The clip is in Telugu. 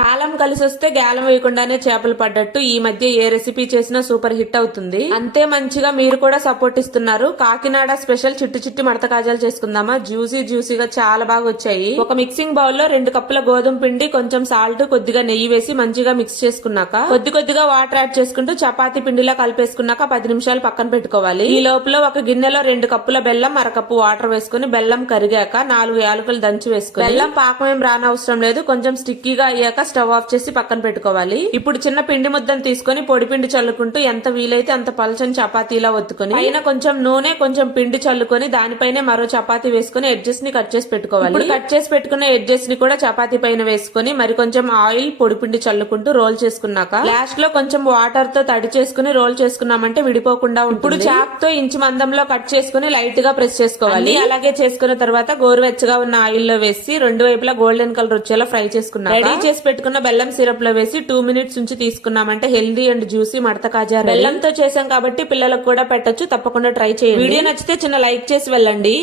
కాలం కలిసి వస్తే గ్యాలం వేయకుండానే చేపలు పడ్డట్టు ఈ మధ్య ఏ రెసిపీ చేసినా సూపర్ హిట్ అవుతుంది. అంతే మంచిగా మీరు కూడా సపోర్ట్ ఇస్తున్నారు. కాకినాడ స్పెషల్ చిట్టి చిట్టి మడత కాజాలు చేసుకుందామా? జ్యూసీగా చాలా బాగా వచ్చాయి. ఒక మిక్సింగ్ బౌల్ లో 2 కప్పుల గోధుమ పిండి, కొంచెం సాల్ట్, కొద్దిగా నెయ్యి వేసి మంచిగా మిక్స్ చేసుకున్నాక కొద్దిగా వాటర్ యాడ్ చేసుకుంటూ చపాతీ పిండిలా కలిపేసుకున్నాక 10 నిమిషాలు పక్కన పెట్టుకోవాలి. ఈ లోపల ఒక గిన్నెలో 2 కప్పుల బెల్లం, అరకప్పు వాటర్ వేసుకుని బెల్లం కరిగాక 4 యాలకులు దంచి వేసుకుని బెల్లం పాకం ఏం రానవసరం లేదు, కొంచెం స్టిక్కీగా అయ్యాక స్టవ్ ఆఫ్ చేసి పక్కన పెట్టుకోవాలి. ఇప్పుడు చిన్న పిండి ముద్దను తీసుకుని పొడి పిండి చల్లుకుంటూ ఎంత వీలైతే అంత పలచని చపాతీలా ఒత్తుకుని పైన కొంచెం నూనె, కొంచెం పిండి చల్లుకొని దానిపైనే మరో చపాతీ వేసుకుని ఎడ్జెస్ ని కట్ చేసి పెట్టుకోవాలి. ఇప్పుడు కట్ చేసి పెట్టుకున్న ఎడ్జెస్ ని కూడా చపాతీ పైన వేసుకుని మరి కొంచెం ఆయిల్, పొడి పిండి చల్లుకుంటూ రోల్ చేసుకున్నాక లాస్ట్ లో కొంచెం వాటర్ తో తడి చేసుకుని రోల్ చేసుకున్నామంటే విడిపోకుండా ఉంటుంది. ఇప్పుడు చాక్ తో ఇంచు మందంలో కట్ చేసుకుని లైట్ గా ప్రెస్ చేసుకోవాలి. అలాగే చేసుకున్న తర్వాత గోరువెచ్చగా ఉన్న ఆయిల్ లో వేసి 2 వైపులా గోల్డెన్ కలర్ వచ్చేలా ఫ్రై చేసుకున్నాక రెడీ చేసి పెట్టుకున్న బెల్లం సిరప్ లో వేసి 2 మినిట్స్ ఉంచి తీసుకున్నామంటే హెల్దీ అండ్ జ్యూసీ మడత కాజా. బెల్లంతో చేసాం కాబట్టి పిల్లలకు కూడా పెట్టొచ్చు. తప్పకుండా ట్రై చేయండి. వీడియో నచ్చితే చిన్న లైక్ చేసి వెళ్ళండి.